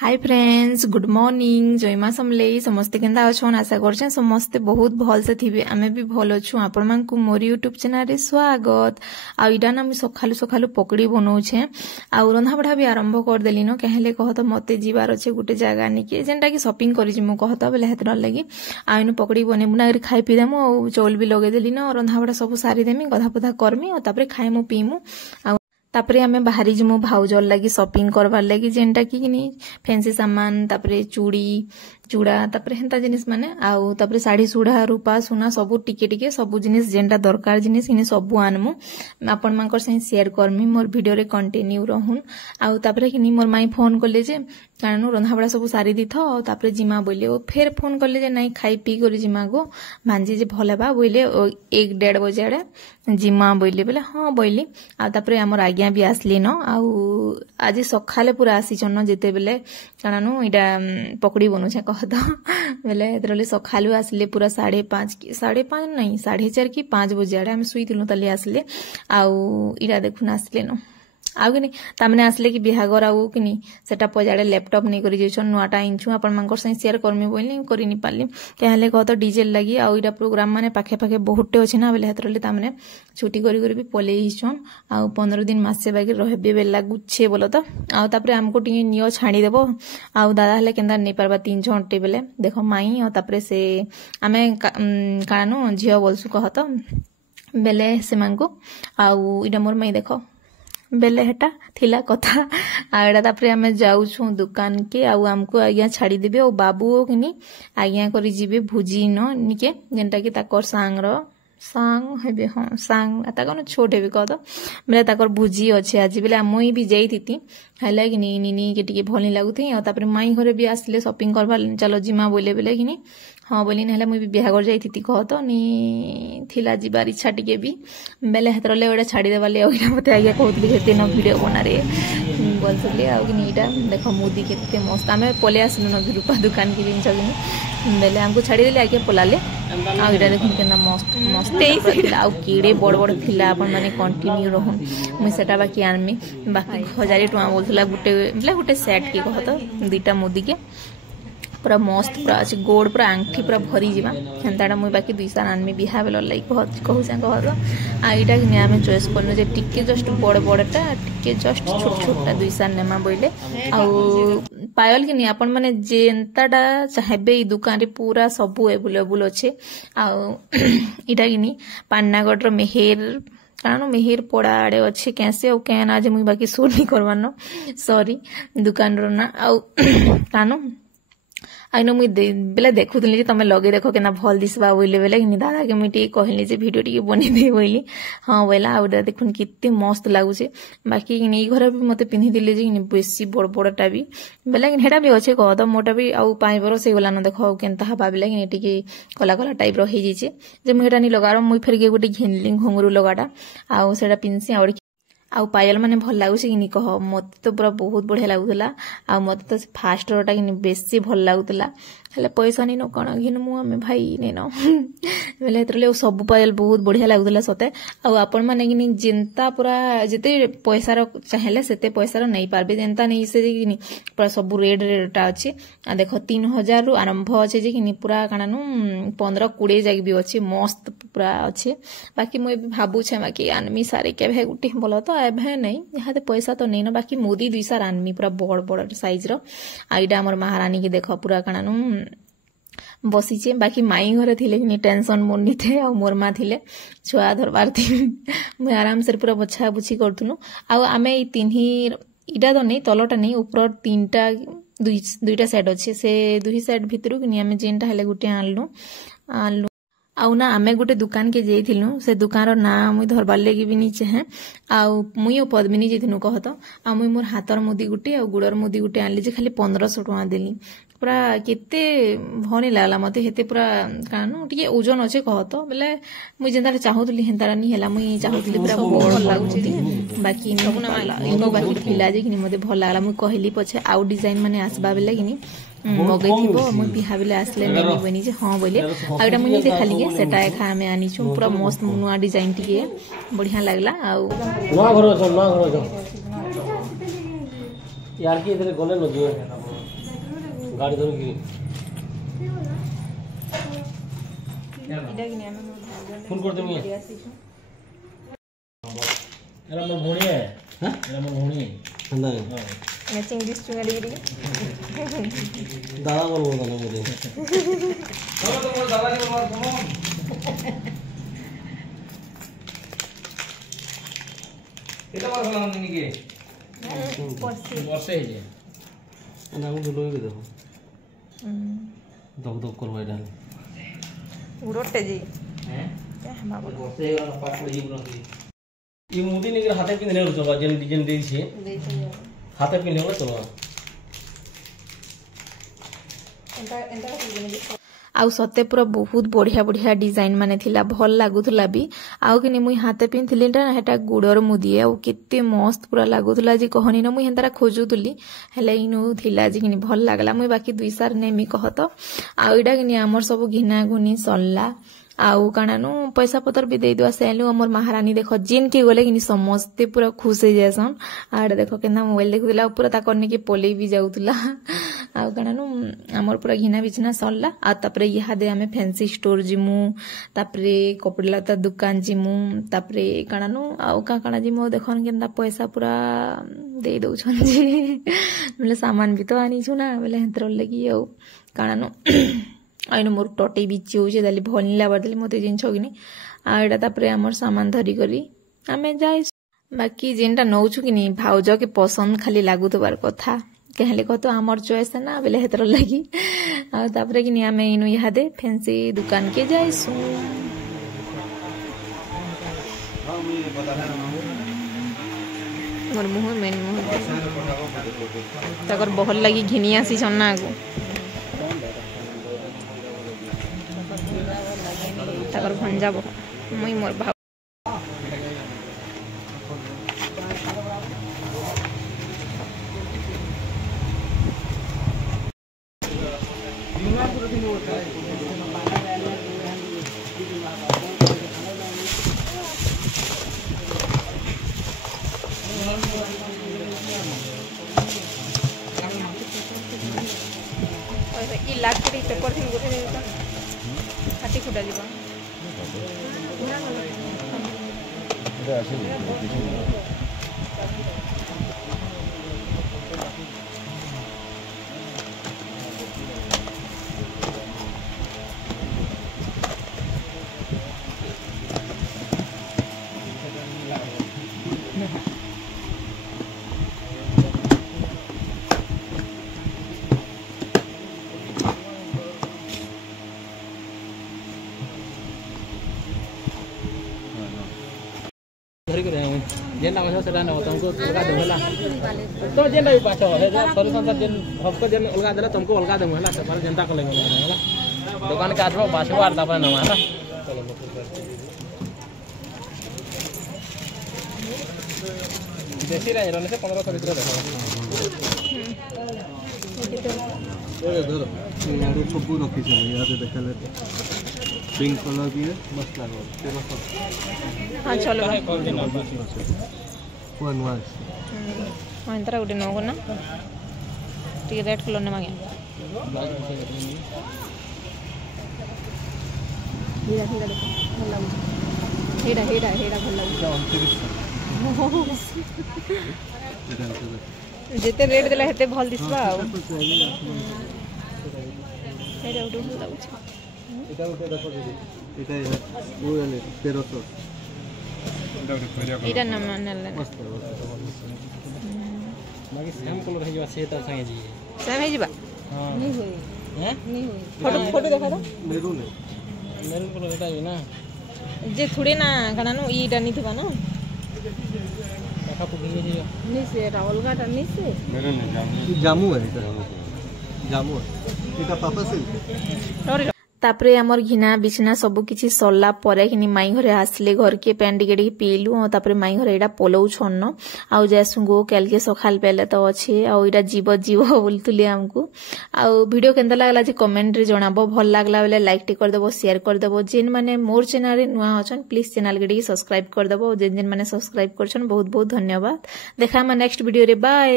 हाय friends, good morning. जयमा समले समस्ते केंदा अछन। आशा करछन समस्ते बहुत भल से थिबे। आमे भी भल अछु। आपण मान को मोर यूट्यूब चैनल रे स्वागत। आ इडा ना मी सखालु सखालु पकड़ी बनौछे आ रंधा बढा भी आरंभ कर देली न। कहले कहत मते जीवार अछि गुटे जगह निके जेंटा की शॉपिंग करि जे मु कहत बेले हेतर लागि आइनु पकड़ी बने मुना खाइ पी देमु आ चौल भी लगे देली न। रंधा बढा सब सारी देमी, गधा पधा करमी और तापरे खाइमु पीमु। तापरे आमे बाहरी जमु भाउजर लगी शॉपिंग करबार लगी जेंटा की फैंसी सामान, तापरे चूड़ी चूड़ा, तापरे हेंता जिनिस माने आउ तापरे साड़ी सुढ़ा रूपा सुना सबु टिके टिके सबु जिनिस जेंटा दरकार जिनिस इने सबु आनमु। आपण मानकर से शेयर करमी, मोर वीडियो रे कंटिन्यू रहून। आउ तापरे किनी मोर माई फोन करले जे कारण रंधा बड़ा सबु सारी दी थो। तापरे जिमा बोले ओ फेर फोन करले जे नहीं खाई पी कर जिमा गो भांजी जे भले बा बोले 1-1:30 बजे आड़े जिमा बोले बोले हाँ बोली। आ तापरे हमर आज्ञा भी आसली न। आउ आज सखाले पूरा आसी छन जेते बेले कारण इडा पकड़ी बनुछे कहत बेले एतरले सखालु आसले पूरा 5:30 नहीं 4:30 कि 5 बजे आड़े हम सुईतिलु तले आसले। आउ इडा देखुन आसले न आउ कि तामने आसले कि बिहागर आउ कि सेटा पजाड़े लैपटॉप नहीं करी जेछन नुआटा इंचु आपण मानकर से शेयर करमी बोली करि नि पाली। कहले कहत डीजे लगी आउ इडा प्रोग्राम माने पाखे पाखे बहुतटे अछि ना बेले हेतरले तामने छुट्टी करी करी भी पले हिछन। आउ 15 दिन मासे बाकी रहबे बेल लागुछे बोलो त। आउ तापरे हमको टिके नियो छाड़ी देबो। आउ दादा हले केंदा नै परबा 3 घंटे बेले देखो माई और तापरे से आमे कानो झियो बोलसु कहत बेले से मांगो। आउ इडा मोर माई देखो बेले हेटा थिला कथा। आड़ा तापरे हमें जाउछु दुकान के आउ हमको आज्ञा छाड़ी देबे और बाबू किनी आज्ञा करी जीवे भुजी न निके जेंटा की ताकर सांग हेबे हाँ सांग ताकन छोटे भी कहत बेले ताकर भुजी अच्छे आज बेले मुई भी जाइती हैला कि नी के टिके भल नहीं लागुथी। और तापरे माई घरे भी आसले शॉपिंग करबा चलो जिमा बोले बेले कि हाँ बोली ना मुई भी बिहागर जाइती कहत नी थिला जीवार इच्छा टिके भी बेले हेतरले ओडा छाड़ी देबा ले ओइना मते आज्ञा कहतली हेते न वीडियो बना रे बोलसले। आउ कि नीटा देखो मुदी केते मस्त आमे पले आसनु न रूपा दुकान के जिन छगिनी बेले हमको छाड़ी देले आज्ञा पलाले। आउ इडा देखुन केना मस्त मस्त थिला आउ कीड़े बड़ बड़ थिला आपण माने कंटिन्यू रहन मुई सेटा बाकी आनमी बाकी 1000 टका बोलथला गुटे सेट के कहत 2टा मुदी के पूरा मस्त पूरा अच्छे गोड़ पूरा आंगठी पूरा भरी जीवा हेंताटा मुई बाकी 200 आनमी बिहा बेल लाइक कहू से कहत आईटा कि आमे चॉइस करनु जे टिके जस्ट बड़ बड़टा टिके जस्ट छोट छोटा 200 नेमा बोइले। आउ पायल कि आपण माने जेंताटा चाहेबे ई दुकान रे पूरा सबु अवेलेबल अच्छे। आउ इटा कि पान्नागढ़ रो मेहेर कारण मेहेर पड़ा आड़े अच्छे कैसे और कैन आज मुई बाकी शो नहीं करवानो सॉरी दुकान रो ना। आउ कानो आइनो मुई बेले देखुतली जे तमे लगे देखो केना भल दिसबा बोले बेले कि दादा के मुई टिके कहली जे वीडियो टिके बने दे बोली हाँ बोला। आउ देखुन किते मस्त लागुचे बाकी इ घर भी मते पिन्ही दिले जे बेसी बड़ बड़टा भी बेले हेटा भी अच्छे कहत मोटा भी आउ 5 बरस हे गला न देखो केनता हबा बेले कि टिके कला कला टाइप रो हे जिचे जे मुई हेटा नि लगारो मुई फेर के गुटे घिनली घुंगरू लगाटा आउ सेटा पिनसी आउ पायल माने भल लागुचे कि कह मत तो पूरा बहुत बढ़िया लागुला। आउ मत तो फास्ट रोटा कि बेसी भल लागुला हेले पैसा नहीं न कण घिनमु आमे भाई नहीं न बेले हेतरले सब पायल बहुत बढ़िया लागुला सते। आउ आपण माने कि जेंता पूरा जेते पैसा रो चाहेले सेते पैसा रो नहीं पारबे जेंता नहीं से कि पूरा सब रेड रेडटा अछि। आ देखो 3000 रु आरंभ अछि जे कि पूरा कानानु 15-20 जाक भी अछि मस्त पूरा अछि। बाकी मुई भाबु छे बाकी आनमी सारे के भे गुटी बोलो तो एभे नहीं यहाते पैसा तो नहीं न बाकी मोदी 200 आनमी पूरा बड़ बड़ साइज रो। आइडा हमर महारानी के देखो पूरा कानानु बसीचे बाकी माई घरे थिले कि टेंशन मोर नि थे आ मोर मा थिले छुआ धरबार थी मैं आराम से पूरा बछा बुछी करथुनु। आउ आमे ई तिन्ही इडा तो नहीं तलटा नहीं ऊपर 2टा सेट अच्छे से 2 सेट भितरु कि आमे जेनटा हेले गुटे आनलु आउ ना आमे गुटे दुकान के जेइथिलु से दुकान रो ना मुई धरबार लेगी भी नीचे है। आउ मुई ओ पद्मिनी जेथिनु कहत आ मुई मोर हातर मुदी गुटे आ गुड़र मुदी गुटे आनली जे खाली 1500 टका देली पूरा केते भनी लागला मते हेते पूरा कानो टिके ओजन अच्छे कहत बेले मुई जेंता चाहुतली हेंता नि हेला मुई चाहुतली पूरा बड़ लागुती बाकी इनो बाकी थिला जे कि मते भल लागला मुई कहली पछे आउ डिजाइन माने आसबा बेले कि मगई थी मुई बिहा बेले आसले नहीं बनी जे हाँ बोले आउटा मुई निजे खाली के सेटा एखा आमे आनीछु पूरा मस्त नुआ डिजाइन टिके बढ़िया लागला। आउ नुआ घर यार के इधर गले न जो गाड़ी धर की फोन कर दे मुझे एरा मोर भोणी है हां एरा मोर भोणी हंदा हां मैचिंग दिस चुंगड़ी गिरी दादा बोल बोल मुझे चलो तो मोर दादा जी बोल सुनो এটা মাছ না নিনি কি বর্ষে হইছে না আমি দুলো भी देखो दब दब करवा डाल उड़ोटे जी हैं बाबा बर्षे वाला पाट पड़ी बुरंती ई मुदी निगर हाथे पिनले चलो जेन डिजाइन देई छे हाथे पिनले चलो आउ सते पूरा बहुत बढ़िया बढ़िया डिजाइन माने थिला भल लागुथला भी आउ कि मुई हाथे पिनथिली ना हेटा गुड़र मुदी आउ केते मस्त पूरा लागुथला जी कहनी ना मुई हेंतारा खोजुतुली हेले इनु थिला जी कि भल लागला मुई बाकी 2 सार नेमी कहत आउ इडा कि हमर सब घिना घुनी सल्ला आउ काणानु पैसा पतर भी दे दुआ सेलु हमर महारानी देखो जिन के गले कि समस्ते पूरा खुश हो जासन आड़े देखो केना मोबाइल देखुला पूरा ता करने के पोले भी जाउतला आउ काणानु हमर पूरा घिना बिछना सल्ला आ तापरे इहादे हमें फैंसी स्टोर जिमु तापरे कपड़ा लता दुकान जिमु तापरे काणानु आउ का काणा जिमु देखन केनता पैसा पूरा दे दउछन जी मतलब सामान भी तो आनी छु ना बोले हेतर लगी आउ काणानु आइनो मोर टटे बिची होजे दाली भल लाबर दली मते जिंछ किनी आ एटा तापरे हमर सामान धरी करी हमें जाय बाकी जेनटा नौछु किनी भाउज के पसंद खाली लागु तबार कथा कहले कहतो हमर चॉइस ना बेले हेतर लगी आ तापरे किनी हमें इनु इहादे फैंसी दुकान के जायसु मोर मुह मेन मुह तकर बहल लगी घिनिया सी छन्ना को तकर भंजा मुई मोर भाव ई लाकड़ी पेपर थी गोटे हाथी फुटा जीवा धरी करे जेना हो सेटा न तुमको अलगा दे होला तो जेना भी पाछो हे सॉरी संसार जेन हमको जेन अलगा देला तुमको अलगा दे होला से पर जनता को लेंगे होला दुकान के आसपास पाछो वार तापर न मारा चलो देसी रे रहने से 1500 भीतर देखो ए धर यारो सब रखी छ याद देखले पिंक कलर भी है मस्त लागो 1300 हां चलो वन वास हां इंतरा उडे नगो ना टी रेड कलर ने मागे हीरा हीरा देखो भल लागो हीरा हीरा हीरा भल लागो 29 जेते रेट देला हेते भल दिसबा हेरा उडे भल लागो এটা উঠে দেখো দিদি এটাই ও এলে 1300 এটা নাম নালে মস্ত বাকি সেম কলর হই যাবে সেটা সঙ্গে জি সেম হই যাবে हां नहीं होई हैं नहीं होई फोटो फोटो देखा था मेरून कलर এটা না যে থুড়ে না কানানো ইটা নি থবা না দেখা পুগিয়ে দিও নি সে রাহুল গাটা নি সে मेरून জামু है জামু এটা पापा से तापरे हमर घिना बिछना सबु किछि सरला परे कि माई घरे आसले घर के पेंट टिके पीलु तापरे माई घरे एडा पोलौ छन्न आउ जासुगो केल के सखाल पेले तो अच्छे आउ एडा जीव जीव बोलतुली हमको आउ वीडियो केनता लागला जे कमेंट रे जणाबो भल लागला बेले लाइक टे कर देबो शेयर कर देबो जेन माने मोर चैनल रे नुआ अछन प्लीज चैनल के सब्सक्राइब कर देबो जेन जेन माने सब्सक्राइब करछन बहुत बहुत धन्यवाद देखा हम नेक्स्ट वीडियो रे बाय।